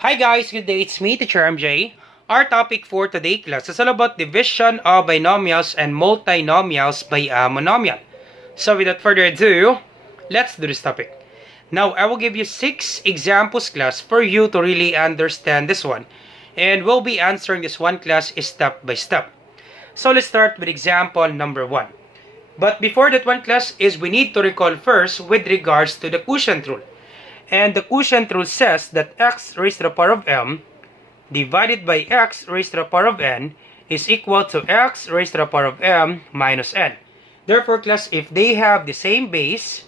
Hi guys, good day. It's me, Teacher MJ. Our topic for today class is all about division of binomials and multinomials by a monomial. So without further ado, let's do this topic. Now, I will give you 6 examples class for you to really understand this one. And we'll be answering this one class step by step. So let's start with example number 1. But before that one class is we need to recall first with regards to the quotient rule. And the quotient rule says that x raised to the power of m divided by x raised to the power of n is equal to x raised to the power of m minus n. Therefore, class, if they have the same base,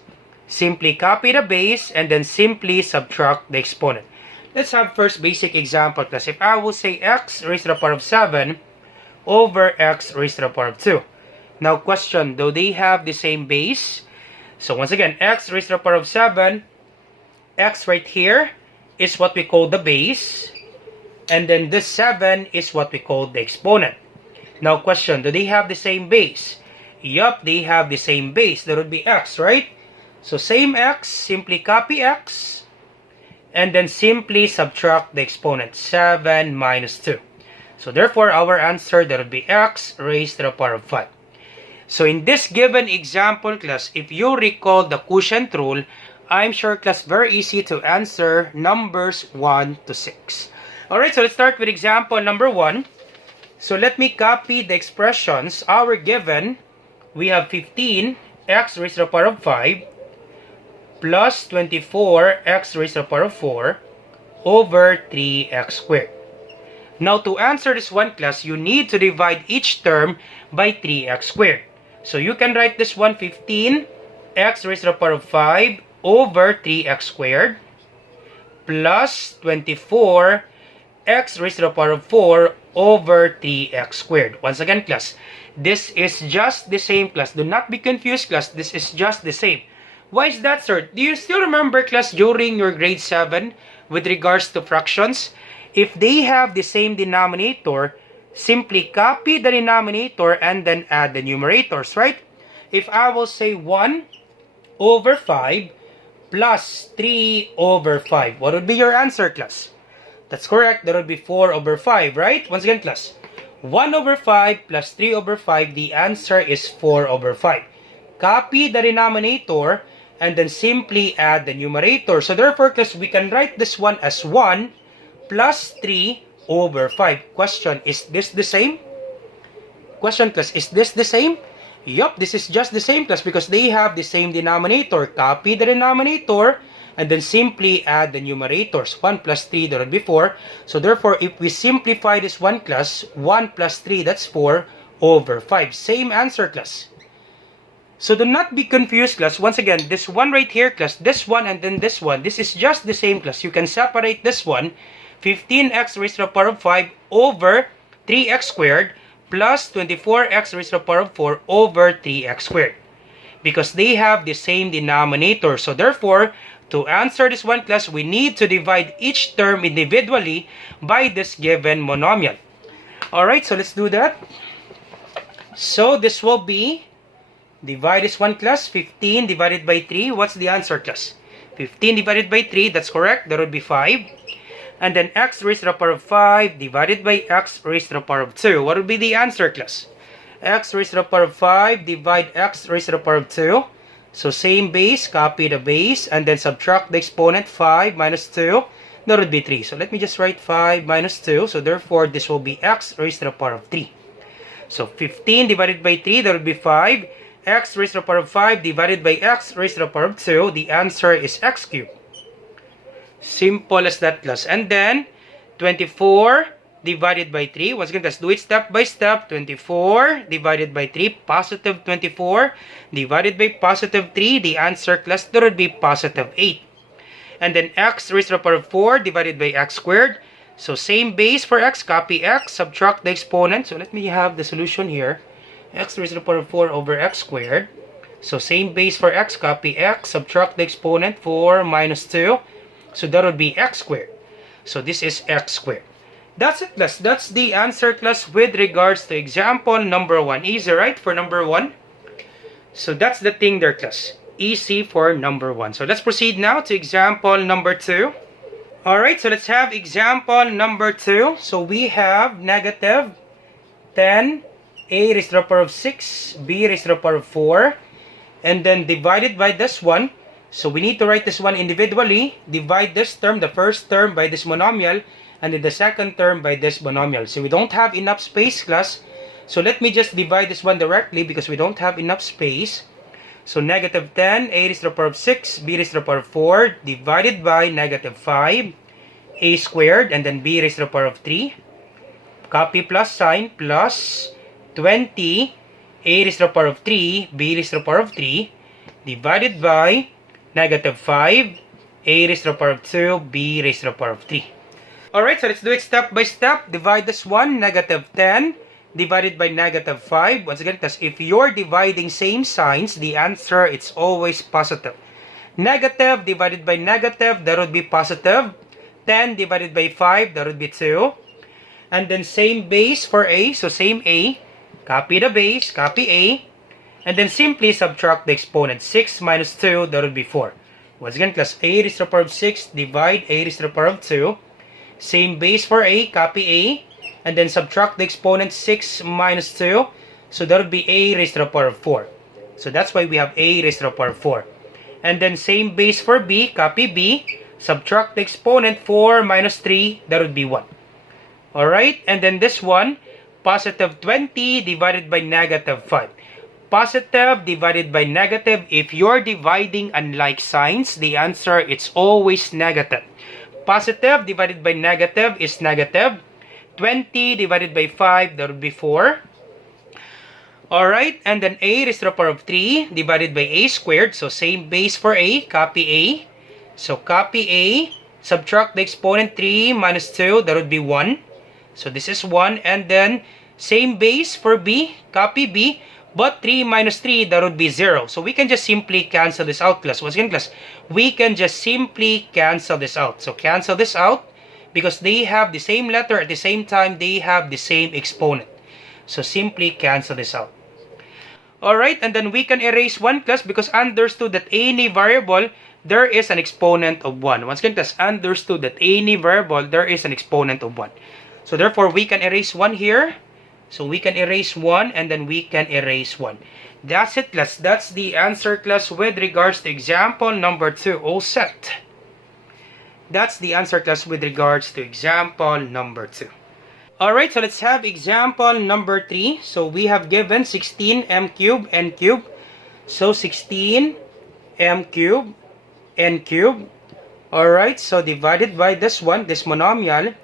simply copy the base and then simply subtract the exponent. Let's have first basic example, class. If I will say x raised to the power of 7 over x raised to the power of 2. Now, question, do they have the same base? So once again, x raised to the power of 7, x right here is what we call the base, and then this 7 is what we call the exponent. Now question, do they have the same base? Yup, they have the same base. That would be x, right? So same x, simply copy x, and then simply subtract the exponent, 7 minus 2. So therefore, our answer, that would be x raised to the power of 5. So in this given example, class, if you recall the quotient rule, I'm sure, class, very easy to answer numbers 1 to 6. Alright, so let's start with example number 1. So let me copy the expressions. Our given, we have 15 x raised to the power of 5 plus 24 x raised to the power of 4 over 3x squared. Now to answer this one, class, you need to divide each term by 3x squared. So you can write this one 15 x raised to the power of 5 over 3x squared plus 24 x raised to the power of 4 over 3x squared. Once again, class, this is just the same, class. Do not be confused, class. This is just the same. Why is that, sir? Do you still remember, class, during your grade 7 with regards to fractions? If they have the same denominator, simply copy the denominator and then add the numerators, right? If I will say 1 over 5 plus 3 over 5. What would be your answer, class? That's correct. That would be 4 over 5, right? Once again, class, 1 over 5 plus 3 over 5. The answer is 4 over 5. Copy the denominator and then simply add the numerator. So therefore, class, we can write this one as 1 plus 3 over 5. Question, is this the same? Question, class, is this the same? Yup, this is just the same, class, because they have the same denominator. Copy the denominator and then simply add the numerators. 1 plus 3, that would be 4. So therefore, if we simplify this one, class, 1 plus 3, that's 4 over 5. Same answer, class. So do not be confused, class. Once again, this one right here, class, this one and then this one, this is just the same, class. You can separate this one, 15x raised to the power of 5 over 3x squared plus 24x raised to the power of 4 over 3x squared. Because they have the same denominator. So therefore, to answer this one, class, we need to divide each term individually by this given monomial. Alright, so let's do that. So this will be, divide this one, class, 15 divided by 3. What's the answer, class? 15 divided by 3, that's correct. That would be 5. And then x raised to the power of 5 divided by x raised to the power of 2. What would be the answer, class? X raised to the power of 5 divide x raised to the power of 2. So same base, copy the base, and then subtract the exponent, 5 minus 2. That would be 3. So let me just write 5 minus 2. So therefore, this will be x raised to the power of 3. So 15 divided by 3, that would be 5. X raised to the power of 5 divided by x raised to the power of 2. The answer is x cubed. Simple as that, class. And then 24 divided by 3. Once again, let's do it step by step. 24 divided by 3, positive 24 divided by positive 3. The answer, class, that would be positive 8. And then x raised to the power of 4 divided by x squared. So same base for x, copy x, subtract the exponent. So let me have the solution here. X raised to the power of 4 over x squared. So same base for x, copy x, subtract the exponent, 4 minus 2. So that would be x squared. So this is x squared. That's it, class. That's the answer, class, with regards to example number 1. Easy, right, for number 1? So that's the thing there, class. Easy for number 1. So let's proceed now to example number 2. Alright, so let's have example number 2. So we have negative 10 a raised to the power of 6 b raised to the power of 4, and then divided by this one. So we need to write this one individually. Divide this term, the first term, by this monomial, and then the second term by this monomial. So we don't have enough space, class. So let me just divide this one directly because we don't have enough space. So negative 10 a raised to the power of 6 b raised to the power of 4 divided by negative 5 a squared, and then b raised to the power of 3. Copy plus sign, plus 20 a raised to the power of 3 b raised to the power of 3 divided by negative 5 a raised to the power of 2 b raised to the power of 3. Alright, so let's do it step by step. Divide this one, negative 10 divided by negative 5. Once again, because if you're dividing same signs, the answer, it's always positive. Negative divided by negative, that would be positive. 10 divided by 5, that would be 2. And then same base for a, so same a. Copy the base, copy a. And then simply subtract the exponent. 6 minus 2, that would be 4. Once again, class, a raised to the power of 6 divide a raised to the power of 2. Same base for a, copy a. And then subtract the exponent, 6 minus 2. So that would be a raised to the power of 4. So that's why we have a raised to the power of 4. And then same base for b, copy b. Subtract the exponent, 4 minus 3, that would be 1. Alright, and then this one, positive 20 divided by negative 5. Positive divided by negative, if you're dividing unlike signs, the answer, it's always negative. Positive divided by negative is negative. 20 divided by 5, that would be 4. Alright, and then a raised to the power of 3 divided by a squared. So same base for a, copy a. So copy a, subtract the exponent, 3 minus 2, that would be 1. So this is 1, and then same base for b, copy b. But 3 minus 3, that would be 0. So we can just simply cancel this out, class. Once again, class, we can just simply cancel this out. So cancel this out because they have the same letter at the same time they have the same exponent. So simply cancel this out. Alright, and then we can erase 1, class, because understood that any variable, there is an exponent of 1. Once again, class, understood that any variable, there is an exponent of 1. So therefore, we can erase 1 here. So we can erase 1, and then we can erase 1. That's it, class. That's the answer, class, with regards to example number 2. All set. That's the answer, class, with regards to example number 2. Alright, so let's have example number 3. So we have given 16m cubed n cubed. So 16m cubed n cubed. Alright, so divided by this one, this monomial,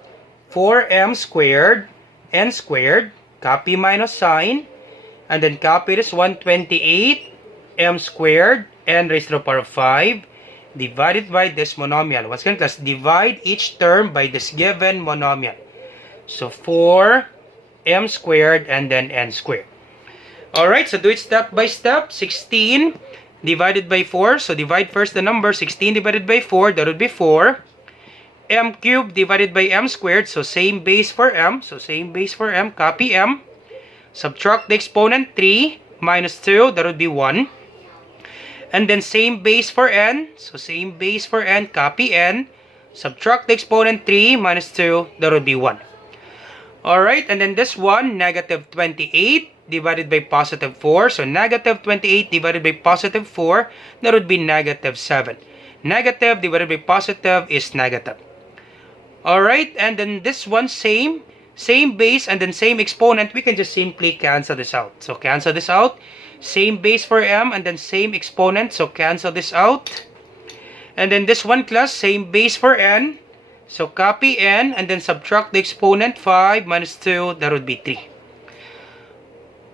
4m squared n squared. Copy minus sign, and then copy this 128 m squared n raised to the power of 5 divided by this monomial. Once again, class, divide each term by this given monomial. So 4 m squared and then n squared. Alright, so do it step by step. 16 divided by 4. So divide first the number. 16 divided by 4, that would be 4. M cubed divided by m squared, so same base for m, so same base for m, copy m. Subtract the exponent, 3 minus 2, that would be 1. And then same base for n, so same base for n, copy n. Subtract the exponent, 3 minus 2, that would be 1. Alright, and then this one, negative 28 divided by positive 4, so negative 28 divided by positive 4, that would be negative 7. Negative divided by positive is negative. Alright, and then this one, same base and then same exponent, we can just simply cancel this out. So cancel this out. Same base for m and then same exponent, so cancel this out. And then this one, class, same base for n. So copy n and then subtract the exponent, 5 minus 2, that would be 3.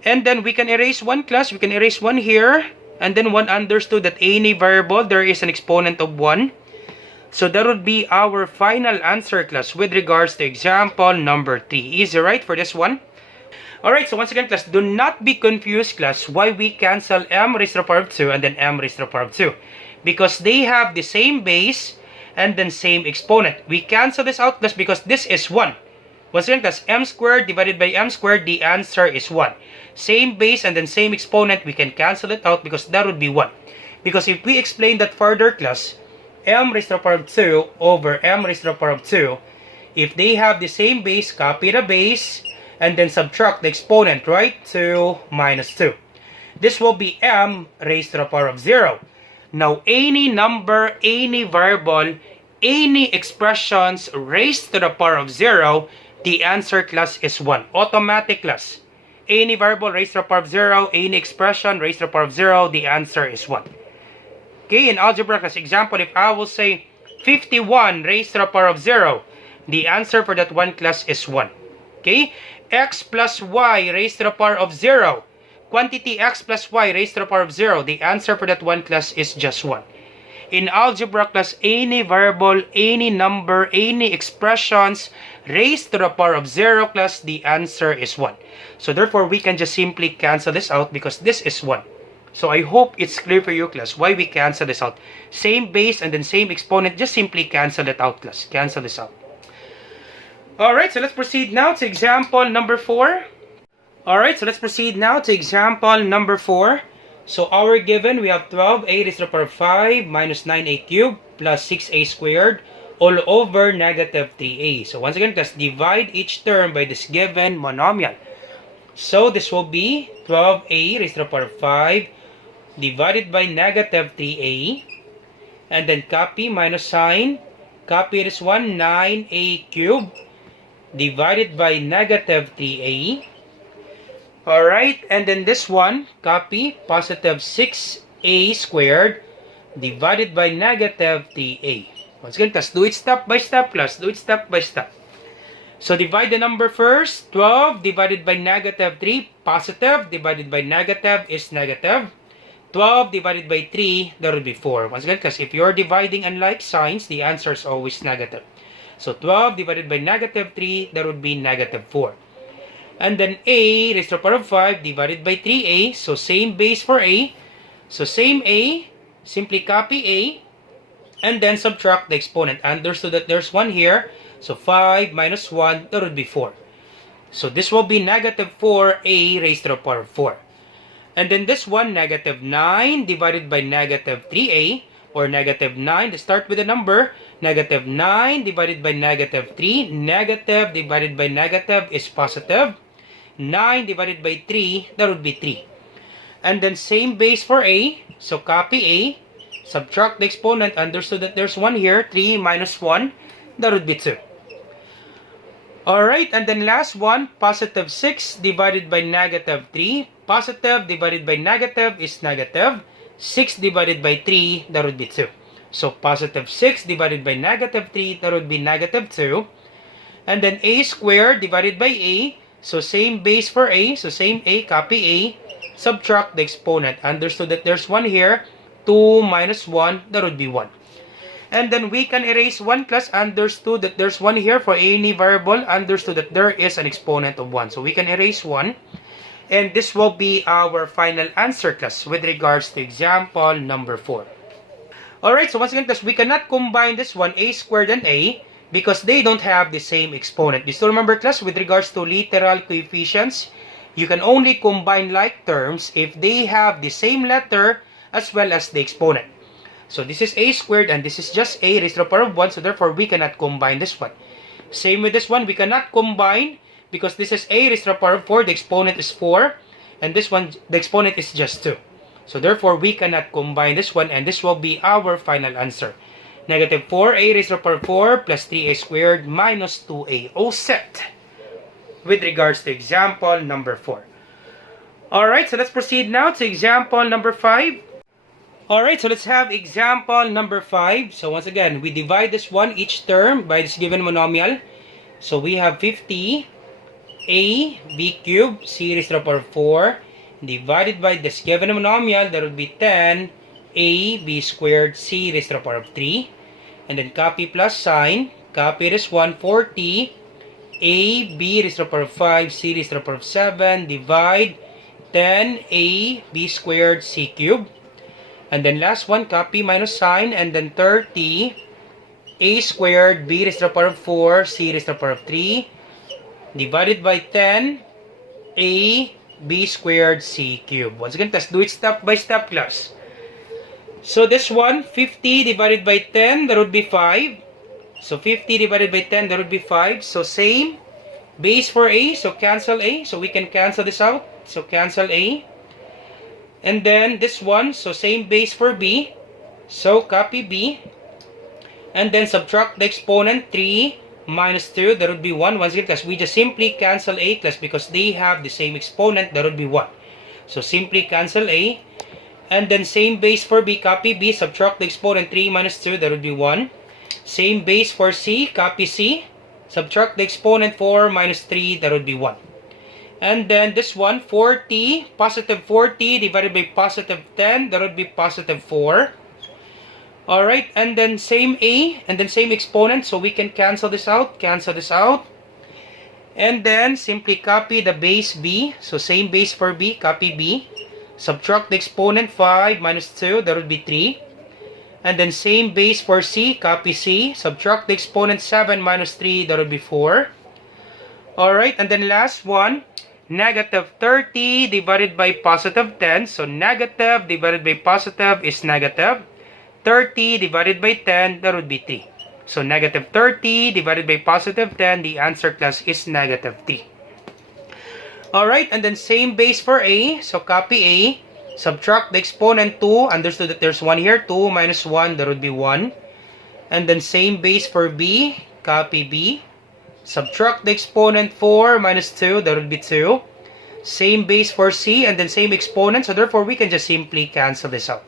And then we can erase 1, class. We can erase 1 here. And then 1 understood that any variable, there is an exponent of 1. So that would be our final answer, class, with regards to example number 3. Easy, right, for this one? Alright, so once again, class, do not be confused, class, why we cancel m raised to the power of 2 and then m raised to the power of 2. Because they have the same base and then same exponent. We cancel this out, class, because this is 1. Once again, class, m squared divided by m squared, the answer is 1. Same base and then same exponent, we can cancel it out because that would be 1. Because if we explain that further, class, m raised to the power of 2 over m raised to the power of 2. If they have the same base, copy the base, and then subtract the exponent, right? 2 minus 2. This will be m raised to the power of 0. Now, any number, any variable, any expressions raised to the power of 0, the answer, class, is 1. Automatic, class. Any variable raised to the power of 0, any expression raised to the power of 0, the answer is 1. Okay, in algebra, class, example, if I will say 51 raised to the power of 0, the answer for that one, class, is 1. Okay, x plus y raised to the power of 0. Quantity x plus y raised to the power of 0, the answer for that one, class, is just 1. In algebra, class, any variable, any number, any expressions raised to the power of 0, class, the answer is 1. So therefore, we can just simply cancel this out because this is 1. So I hope it's clear for you, class, why we cancel this out. Same base and then same exponent, just simply cancel it out, class. Cancel this out. Alright, so let's proceed now to example number 4. Alright, so let's proceed now to example number 4. So our given, we have 12a raised to the power of 5 minus 9a cubed plus 6a squared all over negative 3a. So once again, let's divide each term by this given monomial. So this will be 12a raised to the power of 5 divided by negative 3a. And then copy minus sign. Copy this one, 9a cubed divided by negative 3a. Alright, and then this one, copy positive 6a squared divided by negative 3a. Once again, let's do it step by step, class. Do it step by step. So divide the number first. 12 divided by negative 3, positive, divided by negative is negative. 12 divided by 3, that would be 4. Once again, because if you're dividing unlike signs, the answer is always negative. So 12 divided by negative 3, that would be negative 4. And then a raised to the power of 5 divided by 3a. So same base for a. So same a, simply copy a, and then subtract the exponent. Understood that there's 1 here. So 5 minus 1, that would be 4. So this will be negative 4a raised to the power of 4. And then this one, negative 9 divided by negative 3a, or negative 9, let's start with the number. Negative 9 divided by negative 3, negative divided by negative is positive. 9 divided by 3, that would be 3. And then same base for a, so copy a, subtract the exponent, understood that there's 1 here, 3 minus 1, that would be 2. Alright, and then last one, positive 6 divided by negative 3. Positive divided by negative is negative. 6 divided by 3, that would be 2. So positive 6 divided by negative 3, that would be negative 2. And then a squared divided by a. So same base for a. So same a, copy a. Subtract the exponent. Understood that there's 1 here. 2 minus 1, that would be 1. And then we can erase 1 plus, understood that there's 1 here for any variable, understood that there is an exponent of 1. So we can erase 1. And this will be our final answer, class, with regards to example number 4. Alright, so once again, class, we cannot combine this one, a squared and a, because they don't have the same exponent. You still remember, class, with regards to literal coefficients, you can only combine like terms if they have the same letter as well as the exponent. So this is a squared and this is just a raised to the power of 1, so therefore we cannot combine this one. Same with this one, we cannot combine because this is a raised to the power of 4, the exponent is 4, and this one, the exponent is just 2. So therefore we cannot combine this one, and this will be our final answer. Negative 4a raised to the power of 4 plus 3a squared minus 2a. All set with regards to example number 4. Alright, so let's proceed now to example number 5. Alright, so let's have example number 5. So once again, we divide this one, each term, by this given monomial. So we have 50 a b cubed c raised to the power of 4 divided by this given monomial, that would be 10 a b squared c raised to the power of 3. And then copy plus sign, copy this one, 40 a b raised to the power of 5 c raised to the power of 7 divide 10 a b squared c cubed. And then last one, copy minus sign, and then 30 a squared b raised to the power of 4 c raised to the power of 3 divided by 10 a b squared c cubed. Once again, let's do it step by step, class. So this one, 50 divided by 10, that would be 5. So 50 divided by 10, that would be 5. So same base for A, so cancel A. So we can cancel this out. So cancel A. And then this one, so same base for B. So copy B. And then subtract the exponent, 3 minus 2, that would be 1. Once again, class, we just simply cancel A, class, because they have the same exponent, that would be 1. So simply cancel A. And then same base for B, copy B, subtract the exponent, 3 minus 2, that would be 1. Same base for C, copy C, subtract the exponent, 4 minus 3, that would be 1. And then this one, 40, positive 40 divided by positive 10, that would be positive 4. Alright, and then same A, and then same exponent, so we can cancel this out, And then simply copy the base B, so same base for B, copy B. Subtract the exponent, 5 minus 2, that would be 3. And then same base for C, copy C. Subtract the exponent, 7 minus 3, that would be 4. Alright, and then last one, negative 30 divided by positive 10. So negative divided by positive is negative. 30 divided by 10, that would be 3. So negative 30 divided by positive 10, the answer, class, is negative 3. Alright, and then same base for A. So copy A. Subtract the exponent, 2. Understood that there's 1 here. 2 minus 1, that would be 1. And then same base for B. Copy B. Subtract the exponent, 4 minus 2, that would be 2. Same base for C, and then same exponent. So therefore, we can just simply cancel this out.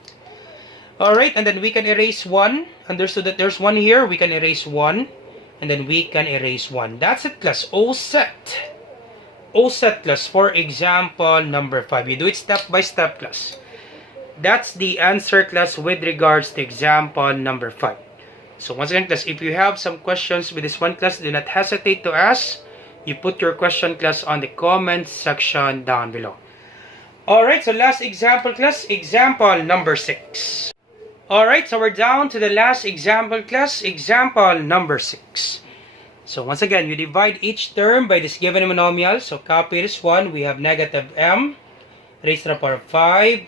Alright, and then we can erase 1. Understood that there's 1 here. We can erase 1. And then we can erase 1. That's it, class. All set. All set, class, for example number 5. You do it step by step, class. That's the answer, class, with regards to example number 5. So once again, class, if you have some questions with this one, class, do not hesitate to ask. You put your question, class, on the comment section down below. Alright, so last example, class, example number 6. Alright, so we're down to the last example, class, example number 6. So once again, you divide each term by this given monomial. So copy this one. We have negative m raised to the power of 5.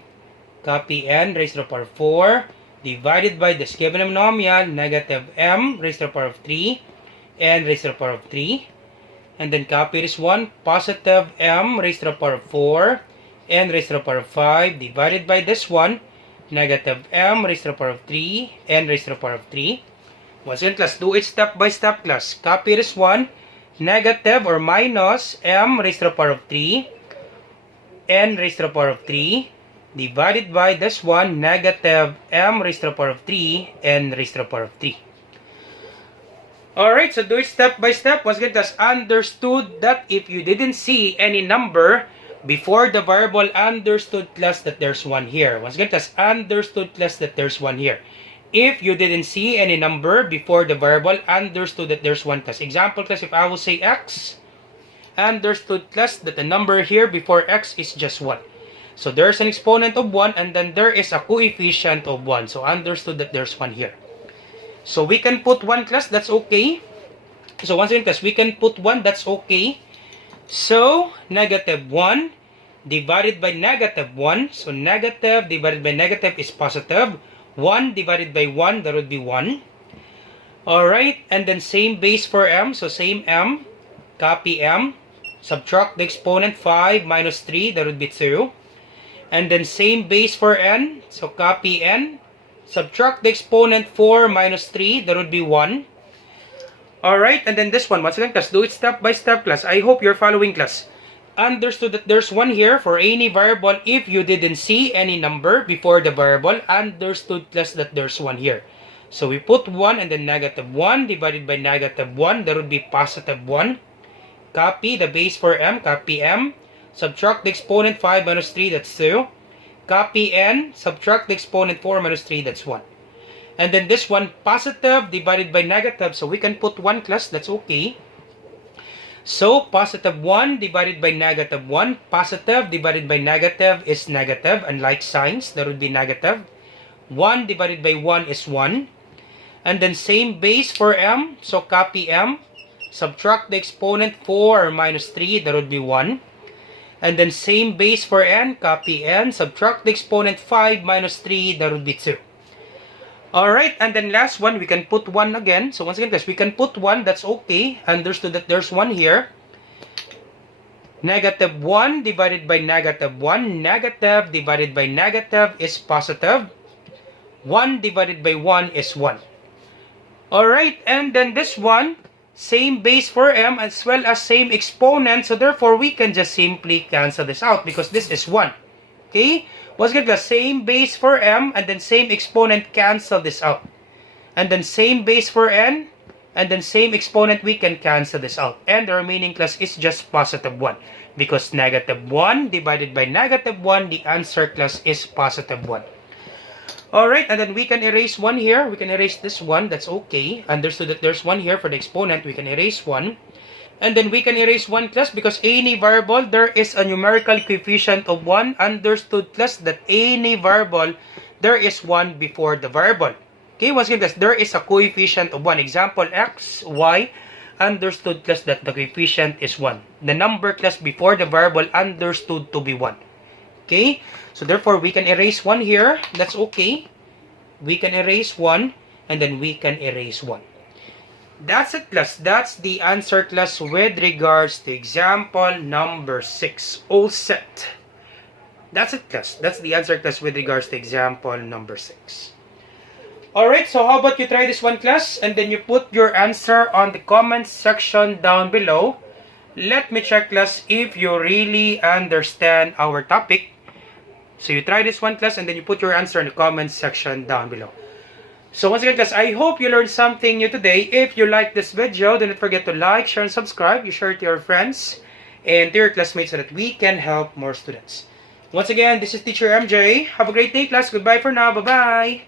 Copy n raised to the power of 4. Divided by this given monomial. Negative m raised to the power of 3. N raised to the power of 3. And then copy this one. Positive m raised to the power of 4. N raised to the power of 5. Divided by this one. Negative m raised to the power of 3. N raised to the power of 3. Once again, class, do it step by step, class. Copy this one. Negative or minus m raised to the power of 3. N raised to the power of 3. Divided by this one. Negative m raised to the power of 3. N raised to the power of 3. Alright, so do it step by step. Once again, class, understood that if you didn't see any number before the variable, understood, class, that there's 1 here. Once again, class, understood, class, that there's 1 here. If you didn't see any number before the variable, understood that there's 1, class. Example, class, if I will say x, understood, class, that the number here before x is just 1. So there's an exponent of 1, and then there is a coefficient of 1. So understood that there's 1 here. So we can put 1, class, that's okay. So once again, class, we can put 1, that's okay. So negative 1 divided by negative 1. So negative divided by negative is positive. 1 divided by 1, that would be 1. Alright, and then same base for m. So same m. Copy m. Subtract the exponent, 5 minus 3, that would be 2. And then same base for n. So copy n. Subtract the exponent, 4 minus 3, that would be 1. Alright, and then this one. Once again, class, do it step by step, class. I hope you're following, class. Understood that there's 1 here for any variable. If you didn't see any number before the variable, understood, class, that there's 1 here. So we put 1 and then negative 1 divided by negative 1. That would be positive 1. Copy the base for m. Copy m. Subtract the exponent, 5 minus 3. That's 2. Copy n. Subtract the exponent, 4 minus 3. That's 1. And then this one, positive divided by negative. So we can put 1, class. That's okay. So, positive 1 divided by negative 1. Positive divided by negative is negative. Unlike signs, that would be negative. 1 divided by 1 is 1. And then same base for m. So, copy m. Subtract the exponent, 4 minus 3. That would be 1. And then same base for n. Copy n. Subtract the exponent, 5 minus 3. That would be 2. Alright, and then last one, we can put 1 again. So once again, guys, we can put 1, that's okay. Understood that there's 1 here. Negative 1 divided by negative 1. Negative divided by negative is positive. 1 divided by 1 is 1. Alright, and then this one, same base for m as well as same exponent. So therefore, we can just simply cancel this out because this is 1. Okay? Once again, the same base for m and then same exponent, cancel this out. And then same base for n and then same exponent, we can cancel this out. And the remaining class is just positive 1. Because negative 1 divided by negative 1, the answer class is positive 1. Alright, and then we can erase 1 here. We can erase this one. That's okay. Understood that there's 1 here for the exponent. We can erase 1. And then we can erase 1 class because any variable, there is a numerical coefficient of 1. Understood class that any variable, there is 1 before the variable. Okay, once again class, there is a coefficient of 1. Example, x, y. Understood class that the coefficient is 1. The number class before the variable, understood to be 1. Okay, so therefore we can erase 1 here. That's okay. We can erase 1 and then we can erase 1. That's it class. That's the answer class with regards to example number 6. All set. That's it class. That's the answer class with regards to example number 6. Alright, so how about you try this one class and then you put your answer on the comments section down below. Let me check class if you really understand our topic. So you try this one class and then you put your answer in the comments section down below. So once again class, I hope you learned something new today. If you like this video, do not forget to like, share, and subscribe. You share it to your friends and to your classmates so that we can help more students. Once again, this is Teacher MJ. Have a great day class. Goodbye for now. Bye-bye.